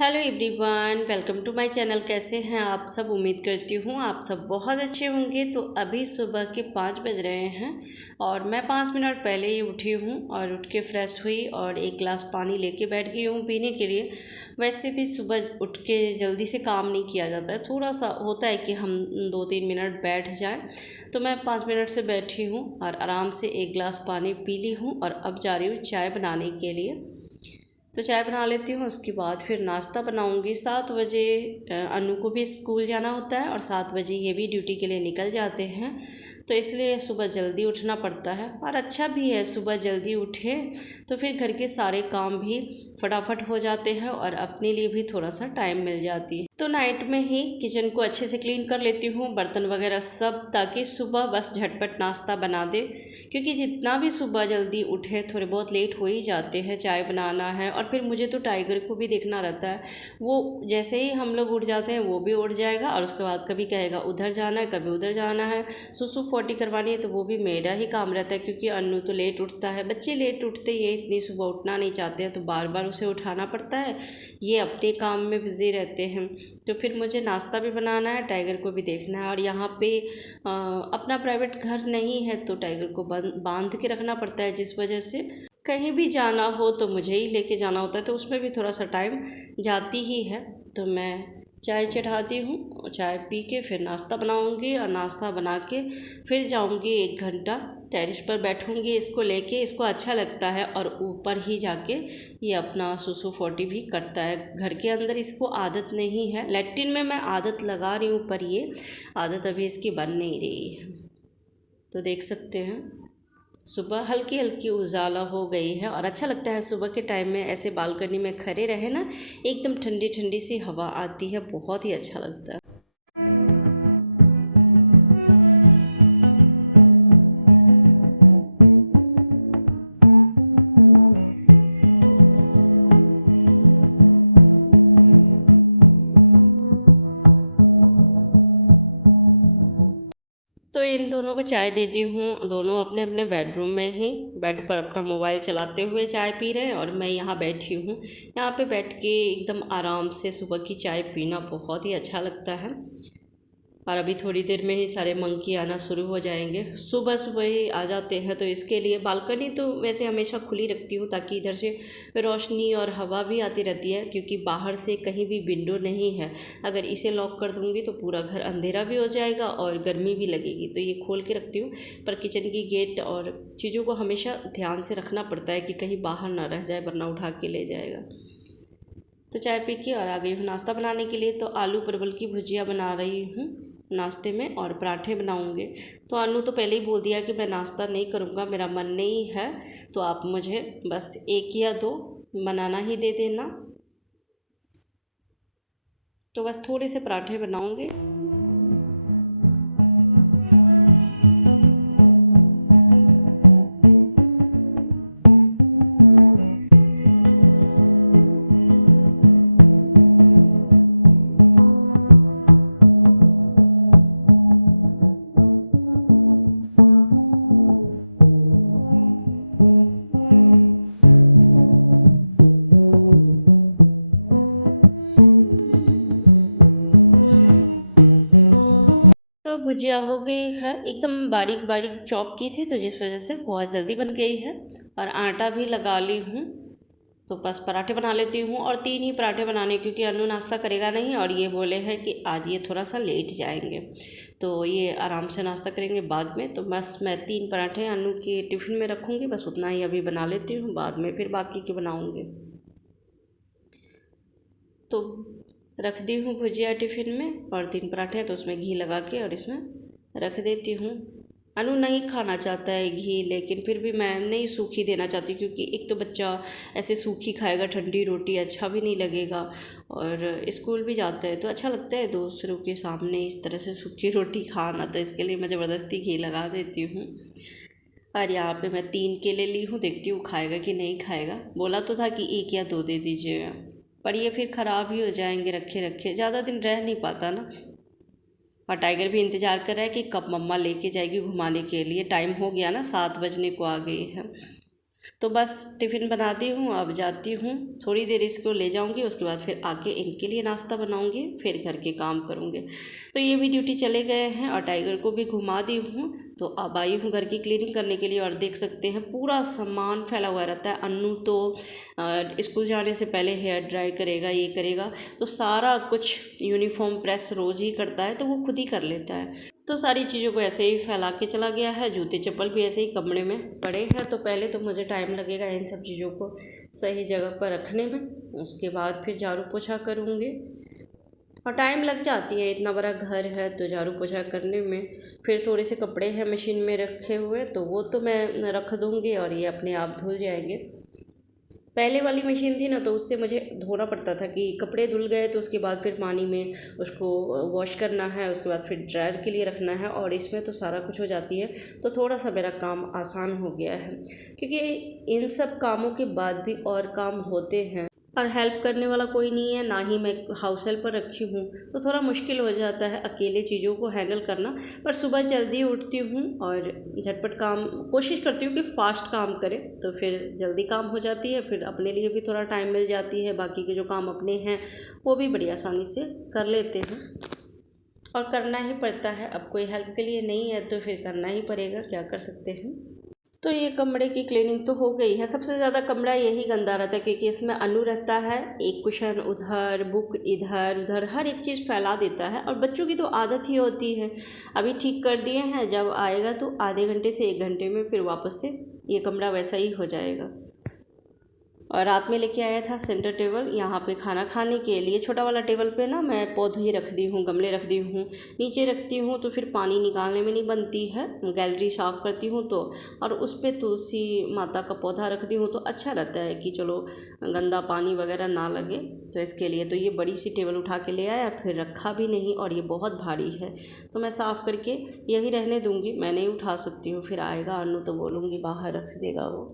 Hello everyone, welcome to my channel. कैसे हैं आप सब? उम्मीद करती हूँ आप सब बहुत अच्छे होंगे। तो अभी सुबह के 5 बज रहे हैं और मैं 5 मिनट पहले ही उठी हूँ और उठ के फ्रेश हुई और एक गिलास पानी लेके बैठ गई हूँ पीने के लिए। वैसे भी सुबह उठ के जल्दी से काम नहीं किया जाता है, थोड़ा सा होता है कि हम 2-3 मिनट बैठ जाएं। तो मैं 5 मिनट से बैठी हूँ और आराम से एक गिलास पानी पी ली हूँ और अब जा रही हूँ चाय बनाने के लिए। तो चाय बना लेती हूँ, उसके बाद फिर नाश्ता बनाऊँगी। 7 बजे अनु को भी स्कूल जाना होता है और 7 बजे ये भी ड्यूटी के लिए निकल जाते हैं। तो इसलिए सुबह जल्दी उठना पड़ता है और अच्छा भी है सुबह जल्दी उठे तो फिर घर के सारे काम भी फटाफट हो जाते हैं और अपने लिए भी थोड़ा सा टाइम मिल जाती है। तो नाइट में ही किचन को अच्छे से क्लीन कर लेती हूँ, बर्तन वगैरह सब, ताकि सुबह बस झटपट नाश्ता बना दे। क्योंकि जितना भी सुबह जल्दी उठे थोड़े बहुत लेट हो ही जाते हैं, चाय बनाना है और फिर मुझे तो टाइगर को भी देखना रहता है। वो जैसे ही हम लोग उठ जाते हैं वो भी उठ जाएगा और उसके बाद कभी कहेगा उधर जाना है, कभी उधर जाना है। सुसु पोटी करवानी है तो वो भी मेरा ही काम रहता है, क्योंकि अन्नू तो लेट उठता है। बच्चे लेट उठते, ये इतनी सुबह उठना नहीं चाहते हैं तो बार बार उसे उठाना पड़ता है। ये अपने काम में बिज़ी रहते हैं। तो फिर मुझे नाश्ता भी बनाना है, टाइगर को भी देखना है। और यहाँ पे अपना प्राइवेट घर नहीं है तो टाइगर को बांध के रखना पड़ता है, जिस वजह से कहीं भी जाना हो तो मुझे ही लेके जाना होता है। तो उसमें भी थोड़ा सा टाइम जाती ही है। तो मैं चाय चढ़ाती हूँ, चाय पी के फिर नाश्ता बनाऊँगी और नाश्ता बना के फिर जाऊँगी 1 घंटा टेरिस पर बैठूँगी इसको लेके। इसको अच्छा लगता है और ऊपर ही जाके ये अपना सुसु फोटी भी करता है। घर के अंदर इसको आदत नहीं है, लैट्रिन में मैं आदत लगा रही हूँ पर ये आदत अभी इसकी बन नहीं रही है। तो देख सकते हैं सुबह हल्की हल्की उजाला हो गई है और अच्छा लगता है सुबह के टाइम में ऐसे बालकनी में खड़े रहे ना, एकदम ठंडी ठंडी सी हवा आती है, बहुत ही अच्छा लगता है। तो इन दोनों को चाय देती हूँ, दोनों अपने अपने बेडरूम में ही बेड पर अपना मोबाइल चलाते हुए चाय पी रहे हैं और मैं यहाँ बैठी हूँ। यहाँ पे बैठ के एकदम आराम से सुबह की चाय पीना बहुत ही अच्छा लगता है। और अभी थोड़ी देर में ही सारे मंकी आना शुरू हो जाएंगे, सुबह सुबह ही आ जाते हैं। तो इसके लिए बालकनी तो वैसे हमेशा खुली रखती हूँ ताकि इधर से रोशनी और हवा भी आती रहती है, क्योंकि बाहर से कहीं भी विंडो नहीं है। अगर इसे लॉक कर दूँगी तो पूरा घर अंधेरा भी हो जाएगा और गर्मी भी लगेगी, तो ये खोल के रखती हूँ। पर किचन की गेट और चीज़ों को हमेशा ध्यान से रखना पड़ता है कि कहीं बाहर ना रह जाए, वरना उठा के ले जाएगा। तो चाय पी के और आ गई हूँ नाश्ता बनाने के लिए। तो आलू परवल की भुजिया बना रही हूँ नाश्ते में और पराठे बनाऊँगे। तो अनु तो पहले ही बोल दिया कि मैं नाश्ता नहीं करूँगा, मेरा मन नहीं है, तो आप मुझे बस 1 या 2 बनाना ही दे देना। तो बस थोड़े से पराठे बनाऊँगे। तो भुजिया हो गई है, एकदम बारीक बारीक चॉप की थी तो जिस वजह से बहुत जल्दी बन गई है। और आटा भी लगा ली हूँ। तो बस पराठे बना लेती हूँ और 3 ही पराठे बनाने, क्योंकि अनु नाश्ता करेगा नहीं और ये बोले हैं कि आज ये थोड़ा सा लेट जाएंगे तो ये आराम से नाश्ता करेंगे बाद में। तो बस मैं 3 पराठे अनु के टिफ़िन में रखूँगी, बस उतना ही अभी बना लेती हूँ, बाद में फिर बाकी के बनाऊँगी। तो रख दी हूँ भुजिया टिफ़िन में और 3 पराठे हैं तो उसमें घी लगा के और इसमें रख देती हूँ। अनु नहीं खाना चाहता है घी, लेकिन फिर भी मैं नहीं सूखी देना चाहती, क्योंकि एक तो बच्चा ऐसे सूखी खाएगा ठंडी रोटी, अच्छा भी नहीं लगेगा। और स्कूल भी जाता है तो अच्छा लगता है दूसरों के सामने इस तरह से सूखी रोटी खाना, तो इसके लिए मैं ज़बरदस्ती घी लगा देती हूँ। और यहाँ पे मैं 3 केले ली हूँ, देखती हूँ खाएगा कि नहीं खाएगा। बोला तो था कि 1 या 2 दे दीजिएगा, पर ये फिर ख़राब ही हो जाएंगे रखे रखे, ज़्यादा दिन रह नहीं पाता ना। और टाइगर भी इंतज़ार कर रहा है कि कब मम्मा लेके जाएगी घुमाने के लिए। टाइम हो गया ना, 7 बजने को आ गई है। तो बस टिफ़िन बना दी हूँ, अब जाती हूँ, थोड़ी देर इसको ले जाऊँगी, उसके बाद फिर आके इनके लिए नाश्ता बनाऊँगी, फिर घर के काम करूँगी। तो ये भी ड्यूटी चले गए हैं और टाइगर को भी घुमा दी हूँ। तो अब आई हूँ घर की क्लीनिंग करने के लिए और देख सकते हैं पूरा सामान फैला हुआ रहता है। अन्नू तो स्कूल जाने से पहले हेयर ड्राई करेगा, ये करेगा, तो सारा कुछ यूनिफॉर्म प्रेस रोज़ ही करता है, तो वो खुद ही कर लेता है। तो सारी चीज़ों को ऐसे ही फैला के चला गया है। जूते चप्पल भी ऐसे ही कमरे में पड़े हैं। तो पहले तो मुझे टाइम लगेगा इन सब चीज़ों को सही जगह पर रखने में, उसके बाद फिर झाड़ू पोछा करूँगी और टाइम लग जाती है, इतना बड़ा घर है तो झाड़ू पोछा करने में। फिर थोड़े से कपड़े हैं मशीन में रखे हुए, तो वो तो मैं रख दूँगी और ये अपने आप धुल जाएंगे। पहले वाली मशीन थी ना, तो उससे मुझे धोना पड़ता था कि कपड़े धुल गए तो उसके बाद फिर पानी में उसको वॉश करना है, उसके बाद फिर ड्रायर के लिए रखना है, और इसमें तो सारा कुछ हो जाती है। तो थोड़ा सा मेरा काम आसान हो गया है, क्योंकि इन सब कामों के बाद भी और काम होते हैं और हेल्प करने वाला कोई नहीं है, ना ही मैं हाउस हेल्पर रखी हूँ, तो थोड़ा मुश्किल हो जाता है अकेले चीज़ों को हैंडल करना। पर सुबह जल्दी उठती हूँ और झटपट काम कोशिश करती हूँ कि फ़ास्ट काम करें, तो फिर जल्दी काम हो जाती है, फिर अपने लिए भी थोड़ा टाइम मिल जाती है, बाकी के जो काम अपने हैं वो भी बड़ी आसानी से कर लेते हैं। और करना ही पड़ता है, अब कोई हेल्प के लिए नहीं है तो फिर करना ही पड़ेगा, क्या कर सकते हैं। तो ये कमरे की क्लीनिंग तो हो गई है। सबसे ज़्यादा कमरा यही गंदा रहता है, क्योंकि इसमें अनु रहता है, एक कुशन उधर, बुक इधर उधर, हर एक चीज़ फैला देता है, और बच्चों की तो आदत ही होती है। अभी ठीक कर दिए हैं, जब आएगा तो आधे घंटे से 1 घंटे में फिर वापस से ये कमरा वैसा ही हो जाएगा। और रात में लेके आया था सेंटर टेबल, यहाँ पे खाना खाने के लिए छोटा वाला टेबल पे ना मैं पौधे रख दी हूँ, गमले रख दी हूँ, नीचे रखती हूँ तो फिर पानी निकालने में नहीं बनती है, गैलरी साफ़ करती हूँ तो, और उस पर तुलसी माता का पौधा रख दी हूँ, तो अच्छा रहता है कि चलो गंदा पानी वगैरह ना लगे, तो इसके लिए। तो ये बड़ी सी टेबल उठा के ले आया, फिर रखा भी नहीं, और ये बहुत भारी है, तो मैं साफ़ करके यही रहने दूँगी, मैं नहीं उठा सकती हूँ। फिर आएगा अनु तो बोलूँगी बाहर रख देगा वो।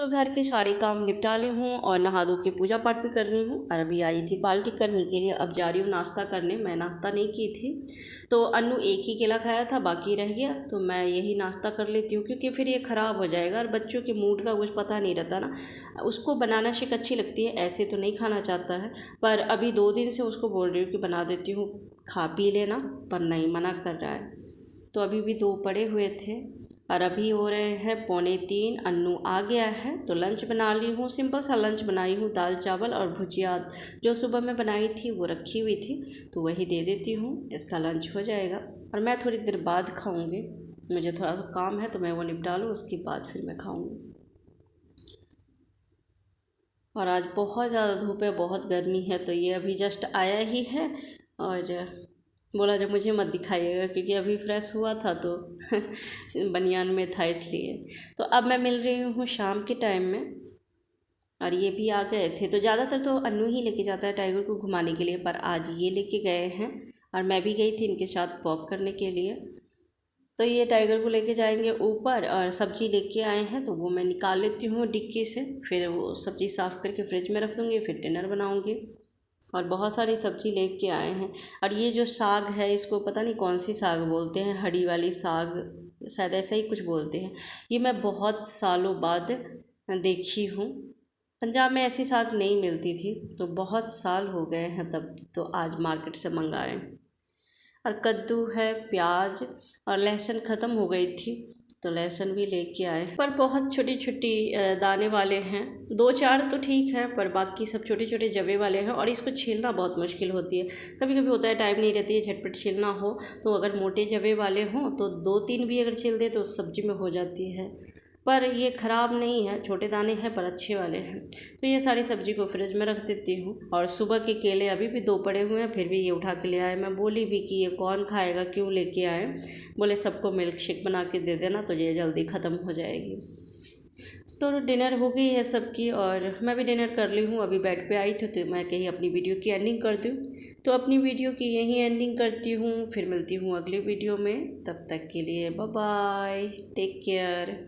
तो घर के सारे काम निपटा ली हूँ और नहा धो के पूजा पाठ भी कर ली हूँ, और अभी आई थी बाल्टी करने के लिए। अब जा रही हूँ नाश्ता करने, मैं नाश्ता नहीं की थी, तो अन्नू एक ही केला खाया था, बाकी रह गया, तो मैं यही नाश्ता कर लेती हूँ, क्योंकि फिर ये ख़राब हो जाएगा, और बच्चों के मूड का कुछ पता नहीं रहता ना। उसको बनाना शेक अच्छी लगती है, ऐसे तो नहीं खाना चाहता है, पर अभी 2 दिन से उसको बोल रही हूँ कि बना देती हूँ, खा पी लेना, पर नहीं, मना कर रहा है। तो अभी भी 2 पड़े हुए थे, और अभी हो रहे हैं 2:45। अन्नू आ गया है तो लंच बना ली हूँ। सिंपल सा लंच बनाई हूँ, दाल चावल और भुजिया जो सुबह में बनाई थी वो रखी हुई थी, तो वही दे देती हूँ। इसका लंच हो जाएगा और मैं थोड़ी देर बाद खाऊँगी। मुझे थोड़ा सा काम है तो मैं वो निपटा लूँ, उसके बाद फिर मैं खाऊँगी। और आज बहुत ज़्यादा धूप है, बहुत गर्मी है, तो ये अभी जस्ट आया ही है और बोला जब मुझे मत दिखाइएगा क्योंकि अभी फ्रेश हुआ था तो बनियान में था इसलिए। तो अब मैं मिल रही हूँ शाम के टाइम में और ये भी आ गए थे। तो ज़्यादातर तो अन्नू ही लेके जाता है टाइगर को घुमाने के लिए, पर आज ये लेके गए हैं और मैं भी गई थी इनके साथ वॉक करने के लिए। तो ये टाइगर को लेके जाएंगे ऊपर और सब्ज़ी लेके आए हैं तो वो मैं निकाल लेती हूँ डिक्की से, फिर वो सब्ज़ी साफ़ करके फ्रिज में रख दूँगी, फिर डिनर बनाऊँगी। और बहुत सारी सब्ज़ी लेके आए हैं। और ये जो साग है इसको पता नहीं कौन सी साग बोलते हैं, हरी वाली साग शायद ऐसा ही कुछ बोलते हैं। ये मैं बहुत सालों बाद देखी हूँ। पंजाब में ऐसी साग नहीं मिलती थी, तो बहुत साल हो गए हैं तब, तो आज मार्केट से मंगाए। और कद्दू है, प्याज और लहसुन ख़त्म हो गई थी तो लहसुन भी लेके आए, पर बहुत छोटी छोटी दाने वाले हैं। 2-4 तो ठीक है, पर बाकी सब छोटे छोटे जवे वाले हैं और इसको छीलना बहुत मुश्किल होती है। कभी कभी होता है टाइम नहीं रहती है, झटपट छीलना हो तो अगर मोटे जवे वाले हों तो 2-3 भी अगर छील दे तो सब्ज़ी में हो जाती है। पर ये ख़राब नहीं है, छोटे दाने हैं पर अच्छे वाले हैं। तो ये सारी सब्ज़ी को फ्रिज में रख देती हूँ। और सुबह के केले अभी भी 2 पड़े हुए हैं, फिर भी ये उठा के ले आए। मैं बोली भी कि ये कौन खाएगा, क्यों लेके आए। बोले सबको मिल्क शेक बना के दे देना तो ये जल्दी ख़त्म हो जाएगी। तो डिनर हो गई है सबकी और मैं भी डिनर कर ली हूँ। अभी बेड पे आई थी तो मैं कहीं अपनी वीडियो की एंडिंग कर दूँ, तो अपनी वीडियो की यहीं एंडिंग करती हूँ। फिर मिलती हूँ अगली वीडियो में, तब तक के लिए बाय बाय, टेक केयर।